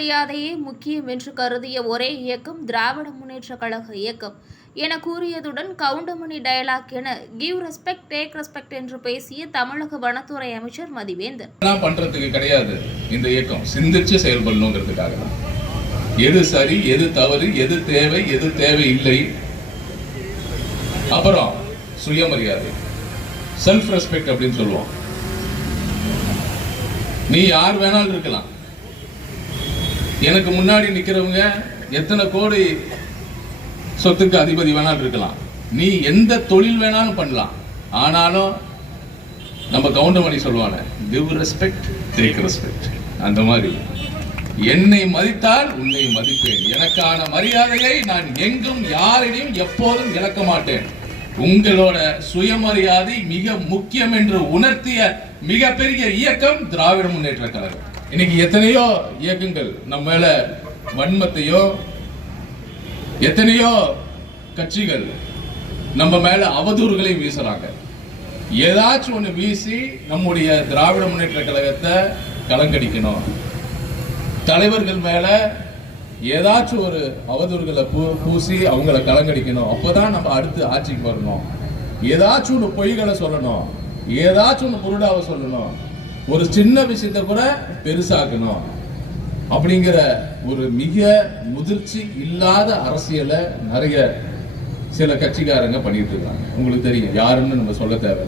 சுயமரியாதையே முக்கியம் என்று கருதிய ஒரே இயக்கம் திராவிட முன்னேற்ற கழக இயக்கம் என கூறியதுடன் கவுண்டமணி டயலாக் என கிவ் ரெஸ்பெக்ட் டேக் ரெஸ்பெக்ட் என்று பேசிய தமிழக வனத்துறை அமைச்சர் மதிவேந்தன். பண்றதுக்கு கிடையாது, இந்த இயக்கம் சிந்திச்சு செயல்படணுங்கிறதுக்காக தான். எது சரி, எது தவறு, எது தேவை, எது தேவை இல்லை. அப்புறம் சுயமரியாதை, செல்ஃப் ரெஸ்பெக்ட் அப்படின்னு சொல்லுவோம். நீ யார் வேணாலும் இருக்கலாம். எனக்கு முன்னாடி நிக்கிறவங்க எத்தனை கோடி சொத்துக்கு அதிபதி வேணாலும் இருக்கலாம். நீ எந்த தொழில் வேணாலும் பண்ணலாம். ஆனாலும் நம்ம கவுண்டமணி சொல்லுவாங்க, கிவ் ரெஸ்பெக்ட் டேக் ரெஸ்பெக்ட். அந்த மாதிரி என்னை மதித்தால் உன்னை மதிப்பேன். எனக்கான மரியாதையை நான் எங்கும் யாரிடையும் எப்போதும் இழக்க மாட்டேன். உங்களோட சுயமரியாதை மிக முக்கியம் என்று உணர்த்திய மிகப்பெரிய இயக்கம் திராவிட முன்னேற்ற கழகம். இன்னைக்கு எத்தனையோ இயக்கங்கள் நம்ம மேல வன்மத்தையோ, எத்தனையோ கட்சிகள் நம்ம மேல அவதூறுகளை வீசுறாங்க. ஏதாச்சும் ஒண்ணு வீசி நம்முடைய திராவிட முன்னேற்ற கழகத்தை கலங்கடிக்கணும். தலைவர்கள் மேல ஏதாச்சும் ஒரு அவதூறுகளை பூசி அவங்கள கலங்கடிக்கணும். அப்பதான் நம்ம அடுத்து ஆட்சிக்கு வரணும். ஏதாச்சும் ஒன்று பொய்களை சொல்லணும், ஏதாச்சும் ஒன்று புருடாவை சொல்லணும், ஒரு சின்ன விஷயத்தை கூட பெருசாக்கணும் அப்படிங்கிற ஒரு மிக முதிர்ச்சி இல்லாத அரசியலை நிறைய சில கட்சிக்காரங்க பண்ணிட்டு இருக்காங்க. உங்களுக்கு தெரியும் யாருன்னு நம்ம சொல்ல தேவை.